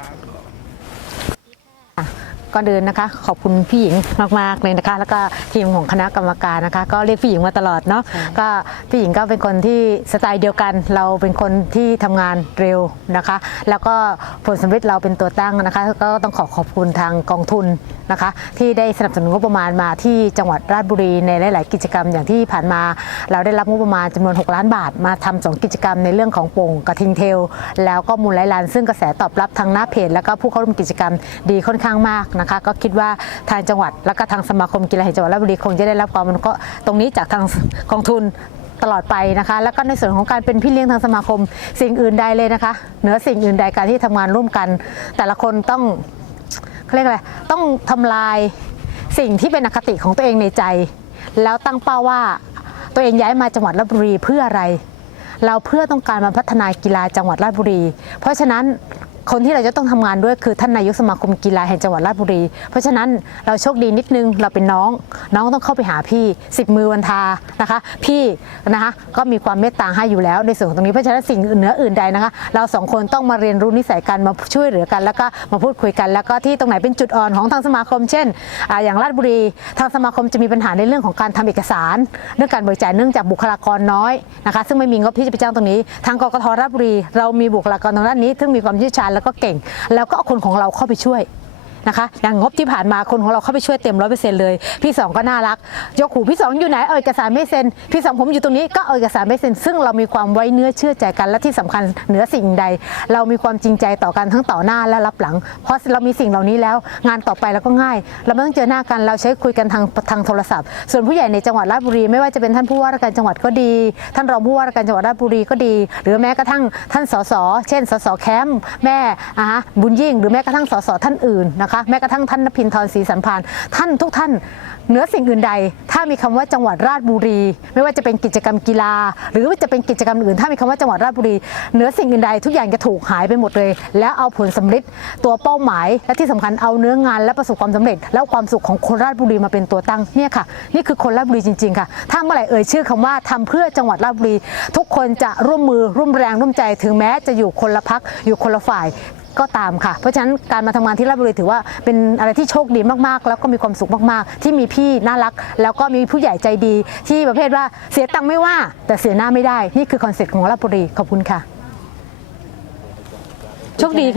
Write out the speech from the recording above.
Chicago. ก่อนอื่นนะคะ ขอบคุณพี่หญิงมากๆเลยนะคะ แล้วก็ทีมของคณะกรรมการนะคะ ก็เรียกพี่หญิงมาตลอดเนาะก็พี่หญิงก็เป็นคนที่สไตล์เดียวกัน เราเป็นคนที่ทำงานเร็วนะคะ แล้วก็ผลสำเร็จเราเป็นตัวตั้งนะคะ ก็ต้องขอขอบคุณทางกองทุนนะคะ ที่ได้สนับสนุนงบประมาณมาที่จังหวัดราชบุรีในหลาย ๆ กิจกรรมอย่างที่ผ่านมา เราได้รับงบประมาณจำนวน 6 ล้านบาท มาทำสองกิจกรรมในเรื่องของโป่งกระทิงเทล แล้วก็มูลไลลานซึ่งกระแสตอบรับทางหน้าเพจ แล้วก็ผู้เข้าร่วมกิจกรรมดีค่อนข้างมากนะคะ ก็คิดว่าทางจังหวัด แล้วก็ทางสมาคมกีฬาแห่งจังหวัดราชบุรีคงจะได้รับความอนุเคราะห์ตรงนี้จากทางกองทุนตลอดไปนะคะ แล้วก็ในส่วนของการเป็นพี่เลี้ยงทางสมาคม สิ่งอื่นใดเลยนะคะ เหนือสิ่งอื่นใดการที่ทำงานร่วมกัน แต่ละคนต้องเขาเรียกอะไรต้องทำลายสิ่งที่เป็นอคติของตัวเองในใจ แล้วตั้งเป้าว่าตัวเองย้ายมาจังหวัดราชบุรีเพื่ออะไร เราเพื่อต้องการมาพัฒนากีฬาจังหวัดราชบุรี เพราะฉะนั้น คนที่เราจะต้องทำงานด้วยคือท่านนายกสมาคมกีฬาแห่งจังหวัดราชบุรี เพราะฉะนั้นเราโชคดีนิดนึงเราเป็นน้อง น้องต้องเข้าไปหาพี่สิบมือวันทานะคะ พี่นะคะก็มีความเมตตาให้อยู่แล้วในส่วนของตรงนี้เพราะฉะนั้นสิ่งเหนืออื่นใดนะคะ เราสองคนต้องมาเรียนรู้นิสัยกันมาช่วยเหลือกัน แล้วก็มาพูดคุยกัน แล้วก็ที่ตรงไหนเป็นจุดอ่อนของทางสมาคม เช่นออย่างราชบุรี ทางสมาคมจะมีปัญหาในเรื่องของการทำเอกสาร เรื่องการเบิกจ่ายเนื่องจากบุคลากรน้อยนะคะ ซึ่งไม่มีงบที่จะไปจ้างตรงนี้ ทางกกทราชบุรี เรามีบุคลากรทางด้านนี้ ซึ่งมีความเชี่ยวชาญแล้วก็เก่ง แล้วก็เอาคนของเราเข้าไปช่วย นะคะ อย่างงบที่ผ่านมาคนของเราเข้าไปช่วยเต็มร้อยเปอร์เซ็นต์เลย พี่สองก็น่ารัก ยกหูพี่สองอยู่ไหนเออกสารไม่เซ็น พี่สองผมอยู่ตรงนี้ก็เออกสารไม่เซ็น ซึ่งเรามีความไว้เนื้อเชื่อใจกัน และที่สำคัญเหนือสิ่งใด เรามีความจริงใจต่อกันทั้งต่อหน้าและรับหลัง เพราะเรามีสิ่งเหล่านี้แล้ว งานต่อไปเราก็ง่าย เราไม่ต้องเจอหน้ากันเราใช้คุยกันทางทางโทรศัพท์ ส่วนผู้ใหญ่ในจังหวัดราชบุรีไม่ว่าจะเป็นท่านผู้ว่าราชการจังหวัดก็ดี ท่านรองผู้ว่าราชการจังหวัดราชบุรีก็ดี หรือแม้กระทั่งท่านสสเช่นสสแคมป์แม่อาบุญยิ่ง หรือแม้กระทั่งสสท่านอื่นนะคะแม้กระทั่งท่านนภินทร์ศรีสัมพันธ์ท่านทุกท่านเหนือสิ่งอื่นใด ถ้ามีคำว่าจังหวัดราชบุรี ไม่ว่าจะเป็นกิจกรรมกีฬา หรือว่าจะเป็นกิจกรรมอื่น ถ้ามีคำว่าจังหวัดราชบุรีเหนือสิ่งอื่นใดทุกอย่างจะถูกหายไปหมดเลย แล้วเอาผลสำเร็จตัวเป้าหมาย และที่สำคัญเอาเนื้องานและประสบความสำเร็จ แล้วความสุขของคนราชบุรีมาเป็นตัวตั้งเนี่ยค่ะ นี่คือคนราชบุรีจริงๆค่ะ ถ้าเมื่อไหร่เอ่ยชื่อคำว่าทำเพื่อจังหวัดราชบุรี ทุกคนจะร่วมมือร่วมแรงร่วมใจ ถึงแม้จะอยู่คนละพักอยู่คนละฝ่าย ก็ตามค่ะ เพราะฉะนั้นการมาทำงานที่ราชบุรีถือว่าเป็นอะไรที่โชคดีมากๆ แล้วก็มีความสุขมากๆ ที่มีพี่น่ารัก แล้วก็มีผู้ใหญ่ใจดี ที่ประเภทว่าเสียตังค์ไม่ว่า แต่เสียหน้าไม่ได้ นี่คือคอนเซ็ปต์ของราชบุรีขอบคุณค่ะ โชคดีค่ะ